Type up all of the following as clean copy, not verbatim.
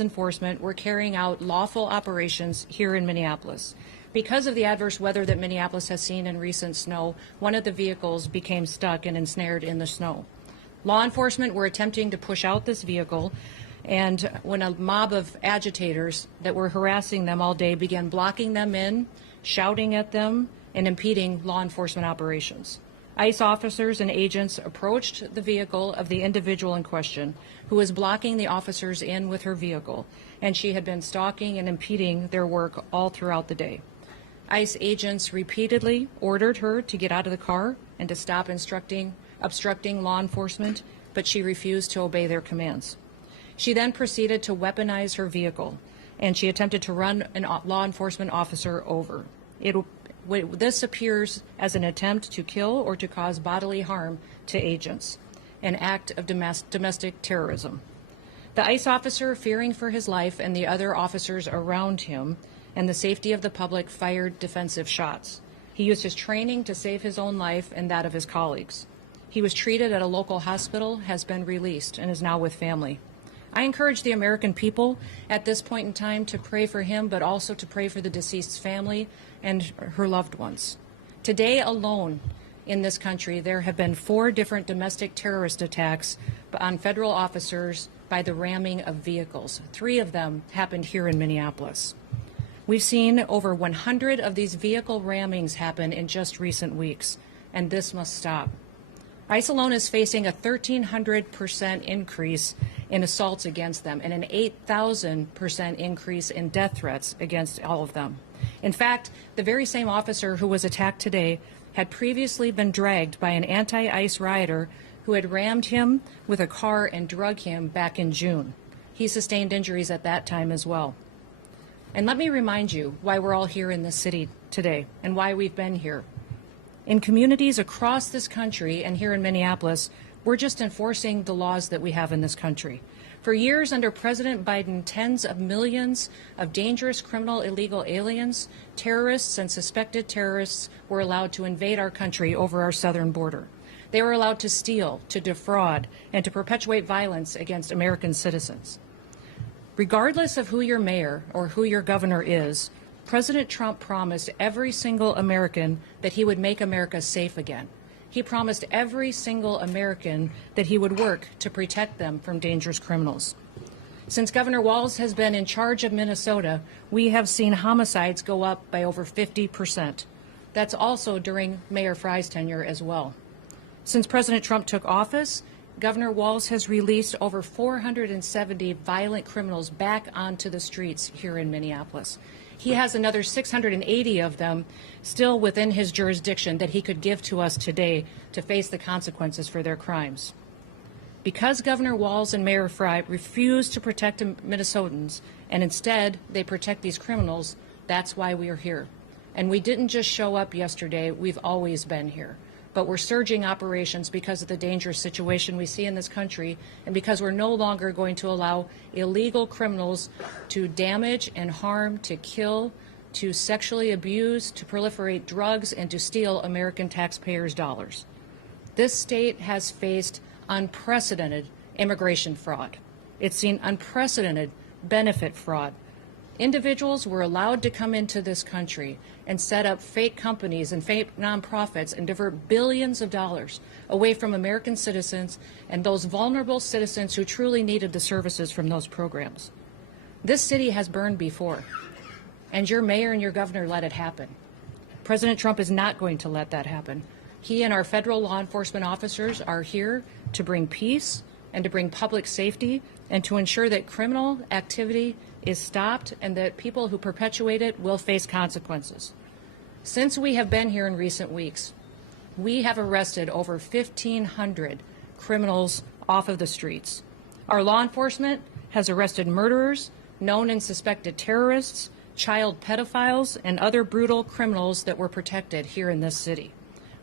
enforcement were carrying out lawful operations here in Minneapolis. Because of the adverse weather that Minneapolis has seen in recent snow, one of the vehicles became stuck and ensnared in the snow. Law enforcement were attempting to push out this vehicle, and when a mob of agitators that were harassing them all day began blocking them in, shouting at them, and impeding law enforcement operations. ICE officers and agents approached the vehicle of the individual in question, who was blocking the officers in with her vehicle, and she had been stalking and impeding their work all throughout the day. ICE agents repeatedly ordered her to get out of the car and to stop obstructing law enforcement, but she refused to obey their commands. She then proceeded to weaponize her vehicle, and she attempted to run a law enforcement officer over. This appears as an attempt to kill or to cause bodily harm to agents, an act of domestic terrorism. The ICE officer, fearing for his life and the other officers around him and the safety of the public, fired defensive shots. He used his training to save his own life and that of his colleagues. He was treated at a local hospital, has been released, and is now with family. I encourage the American people at this point in time to pray for him, but also to pray for the deceased's family and her loved ones. Today alone in this country, there have been 4 different domestic terrorist attacks on federal officers by the ramming of vehicles. 3 of them happened here in Minneapolis. We've seen over 100 of these vehicle rammings happen in just recent weeks, and this must stop. ICE alone is facing a 1,300% increase in assaults against them and an 8,000% increase in death threats against all of them. In fact, the very same officer who was attacked today had previously been dragged by an anti-ICE rioter who had rammed him with a car and drug him back in June. He sustained injuries at that time as well. And let me remind you why we're all here in this city today and why we've been here. In communities across this country and here in Minneapolis, we're just enforcing the laws that we have in this country. For years under President Biden, tens of millions of dangerous criminal illegal aliens, terrorists, and suspected terrorists were allowed to invade our country over our southern border. They were allowed to steal, to defraud, and to perpetuate violence against American citizens. Regardless of who your mayor or who your governor is, President Trump promised every single American that he would make America safe again. He promised every single American that he would work to protect them from dangerous criminals. Since Governor Walz has been in charge of Minnesota, we have seen homicides go up by over 50%. That's also during Mayor Frye's tenure as well. Since President Trump took office, Governor Walz has released over 470 violent criminals back onto the streets here in Minneapolis. He has another 680 of them still within his jurisdiction that he could give to us today to face the consequences for their crimes. Because Governor Walz and Mayor Frye refuse to protect Minnesotans and instead they protect these criminals, that's why we are here. And we didn't just show up yesterday, we've always been here. But we're surging operations because of the dangerous situation we see in this country and because we're no longer going to allow illegal criminals to damage and harm, to kill, to sexually abuse, to proliferate drugs, and to steal American taxpayers' dollars. This state has faced unprecedented immigration fraud. It's seen unprecedented benefit fraud. Individuals were allowed to come into this country and set up fake companies and fake nonprofits and divert billions of dollars away from American citizens and those vulnerable citizens who truly needed the services from those programs. This city has burned before, and your mayor and your governor let it happen. President Trump is not going to let that happen. He and our federal law enforcement officers are here to bring peace and to bring public safety and to ensure that criminal activity is stopped and that people who perpetuate it will face consequences. Since we have been here in recent weeks, we have arrested over 1,500 criminals off of the streets. Our law enforcement has arrested murderers, known and suspected terrorists, child pedophiles, and other brutal criminals that were protected here in this city.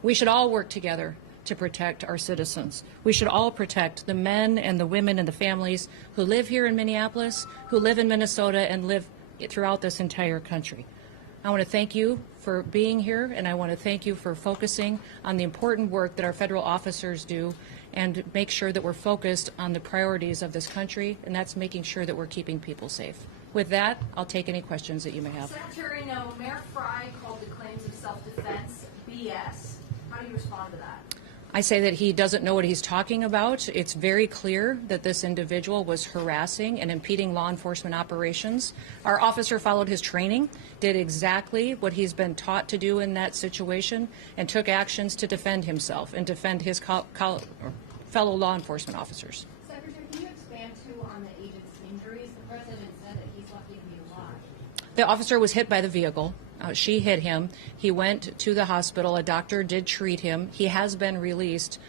We should all work together to protect our citizens. We should all protect the men and the women and the families who live here in Minneapolis, who live in Minnesota, and live throughout this entire country. I want to thank you for being here, and I want to thank you for focusing on the important work that our federal officers do and make sure that we're focused on the priorities of this country, and that's making sure that we're keeping people safe. With that, I'll take any questions that you may have. Secretary Noem, Mayor Fry called the claims of self-defense BS. How do you respond to that? I say that he doesn't know what he's talking about. It's very clear that this individual was harassing and impeding law enforcement operations. Our officer followed his training, did exactly what he's been taught to do in that situation, and took actions to defend himself and defend his fellow law enforcement officers. Secretary, can you expand too on the agent's injuries? The president said that he's lucky to be alive. The officer was hit by the vehicle. She hit him. He went to the hospital. A doctor did treat him. He has been released,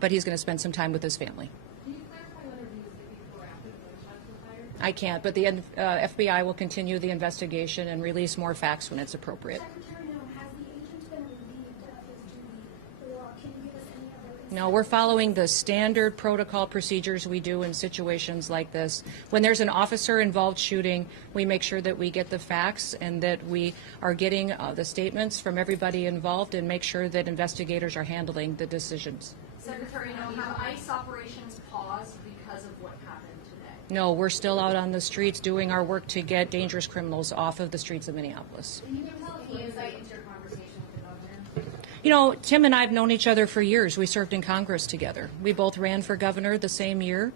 but he's going to spend some time with his family. Can you clarify whether he was hit before or after the gunshots were fired? I can't, but the FBI will continue the investigation and release more facts when it's appropriate. Secretary Noem, has the agent been relieved of his duty, or can you give us any other? No, we're following the standard protocol procedures we do in situations like this. When there's an officer-involved shooting, we make sure that we get the facts and that we are getting the statements from everybody involved and make sure that investigators are handling the decisions. Secretary Noem, have ICE operations paused because of what happened today? No, we're still out on the streets doing our work to get dangerous criminals off of the streets of Minneapolis. Can you give us any insight into your conversation with the governor? You know, Tim and I have known each other for years. We served in Congress together. We both ran for governor the same year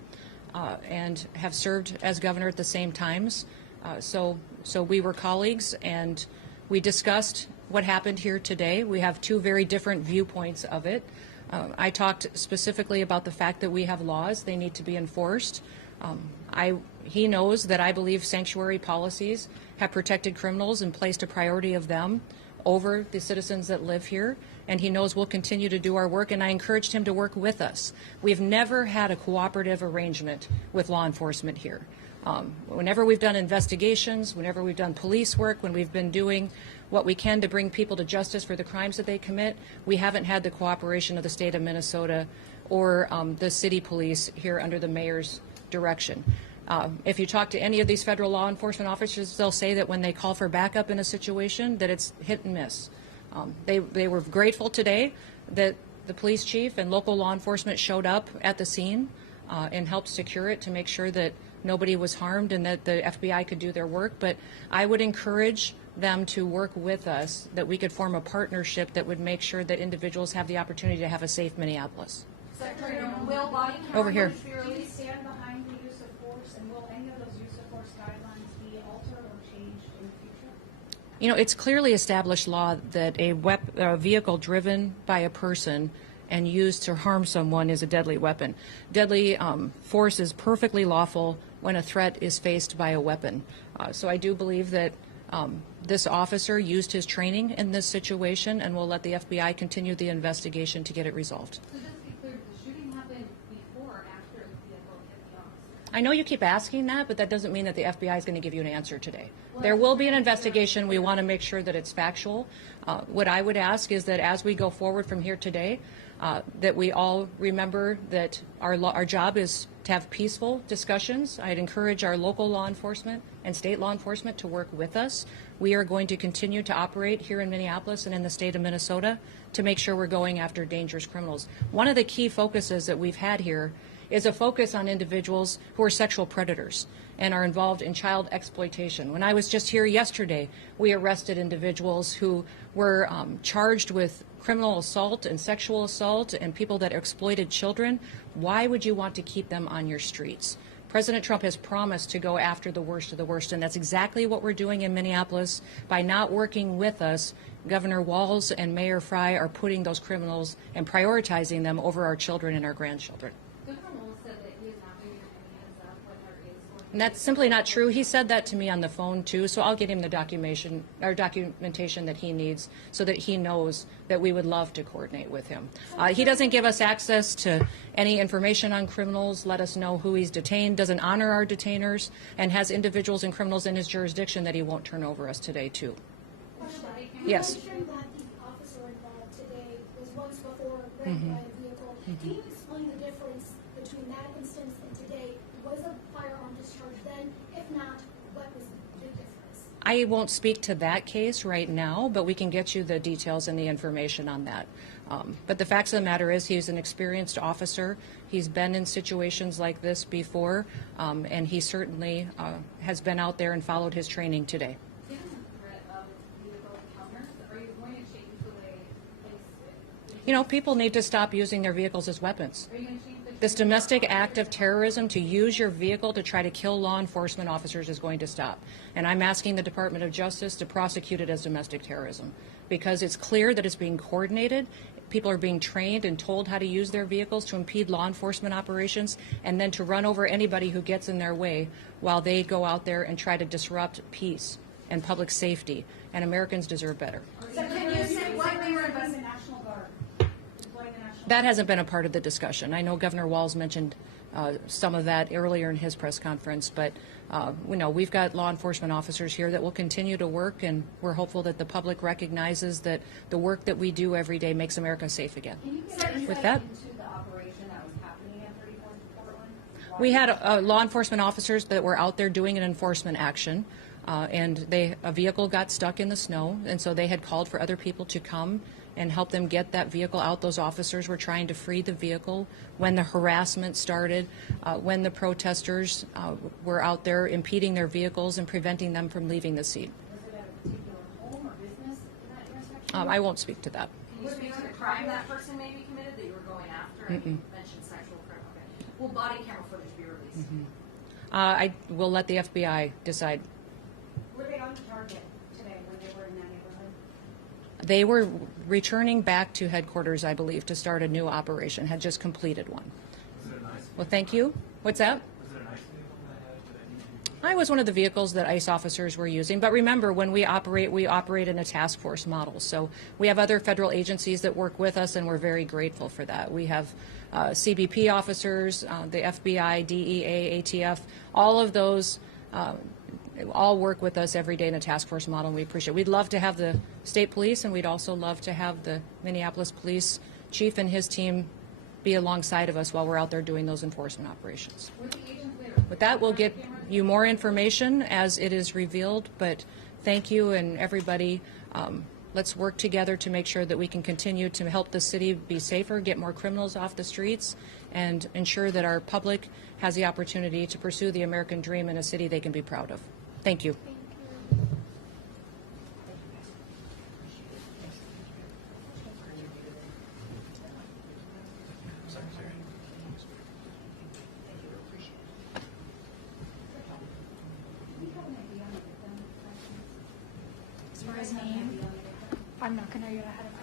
and have served as governor at the same times. So we were colleagues, and we discussed what happened here today. We have two very different viewpoints of it. I talked specifically about the fact that we have laws. They need to be enforced. He knows that I believe sanctuary policies have protected criminals and placed a priority of them over the citizens that live here, and he knows we'll continue to do our work, and I encouraged him to work with us. We've never had a cooperative arrangement with law enforcement here. Whenever we've done investigations, whenever we've done police work, when we've been doing what we can to bring people to justice for the crimes that they commit, we haven't had the cooperation of the state of Minnesota or the city police here under the mayor's direction. If you talk to any of these federal law enforcement officers, they'll say that when they call for backup in a situation, that it's hit and miss. They were grateful today that the police chief and local law enforcement showed up at the scene and helped secure it to make sure that nobody was harmed and that the FBI could do their work. But I would encourage them to work with us, that we could form a partnership that would make sure that individuals have the opportunity to have a safe Minneapolis. Secretary Noem, will body Over here. cameras be Do you released? stand behind the use of force, and will any of those use of force guidelines be altered or changed in the future? You know, it's clearly established law that a vehicle driven by a person and used to harm someone is a deadly weapon. Deadly force is perfectly lawful when a threat is faced by a weapon. So I do believe that this officer used his training in this situation, and we'll let the FBI continue the investigation to get it resolved. So just to be clear, did the shooting happen before or after the vehicle hit the officer? I know you keep asking that, but that doesn't mean that the FBI is going to give you an answer today. There will be an investigation. We want to make sure that it's factual. What I would ask is that as we go forward from here today, that we all remember that our job is to have peaceful discussions. I'd encourage our local law enforcement and state law enforcement to work with us. We are going to continue to operate here in Minneapolis and in the state of Minnesota to make sure we're going after dangerous criminals. One of the key focuses that we've had here is a focus on individuals who are sexual predators and are involved in child exploitation. When I was just here yesterday, we arrested individuals who were charged with criminal assault and sexual assault and people that exploited children. Why would you want to keep them on your streets? President Trump has promised to go after the worst of the worst, and that's exactly what we're doing in Minneapolis. By not working with us, Governor Walz and Mayor Fry are putting those criminals and prioritizing them over our children and our grandchildren. Governor Walz said that he is not giving any heads up when there is going to And that's simply not true. He said that to me on the phone too, so I'll get him the documentation that he needs so that he knows that we would love to coordinate with him. He doesn't give us access to any information on criminals, let us know who he's detained, doesn't honor our detainers, and has individuals and criminals in his jurisdiction that he won't turn over us today too. Yes. You mentioned that the officer involved today was once before raped by a vehicle. Can you explain the difference between that instance and today? Was a firearm discharged then? If not, what was the difference? I won't speak to that case right now, but we can get you the details and the information on that. But the facts of the matter is he's an experienced officer. He's been in situations like this before, and he certainly has been out there and followed his training today. Given the threat of vehicle encounters, are you going to change the way police? You know, people need to stop using their vehicles as weapons. Are you going to change the This domestic act of terrorism to use your vehicle to try to kill law enforcement officers is going to stop. And I'm asking the Department of Justice to prosecute it as domestic terrorism because it's clear that it's being coordinated. People are being trained and told how to use their vehicles to impede law enforcement operations and then to run over anybody who gets in their way while they go out there and try to disrupt peace and public safety. And Americans deserve better. So can you say what they were investigating? National Guard? That hasn't been a part of the discussion. I know Governor Walz mentioned some of that earlier in his press conference, but we've got law enforcement officers here that will continue to work, and we're hopeful that the public recognizes that the work that we do every day makes America safe again. Can you get insight With that, into the operation that was happening at 34th and Portland? we had law enforcement officers that were out there doing an enforcement action, and a vehicle got stuck in the snow, and so they had called for other people to come and help them get that vehicle out. Those officers were trying to free the vehicle when the harassment started, when the protesters were out there impeding their vehicles and preventing them from leaving the scene. Was it at a particular home or business in that intersection? I won't speak to that. Can you speak to the crime that person may be committed that you were going after? And you mentioned sexual crime. Okay. Will body camera footage be released? I will let the FBI decide. Were they on target today when they were in that neighborhood? They were returning back to headquarters, I believe, to start a new operation, had just completed one. Was it a nice? Well, thank you. What's that? Was it a nice vehicle that had? I was one of the vehicles that ICE officers were using. But remember, when we operate in a task force model. So we have other federal agencies that work with us, and we're very grateful for that. We have CBP officers, the FBI, DEA, ATF, all of those all work with us every day in a task force model, and we appreciate it. We'd love to have the state police, and we'd also love to have the Minneapolis police chief and his team be alongside of us while we're out there doing those enforcement operations. Were the agents there? With that, we'll get you more information as it is revealed, but thank you and everybody. Let's work together to make sure that we can continue to help the city be safer, get more criminals off the streets, and ensure that our public has the opportunity to pursue the American dream in a city they can be proud of. Thank you. As far as name, I'm not going to get ahead of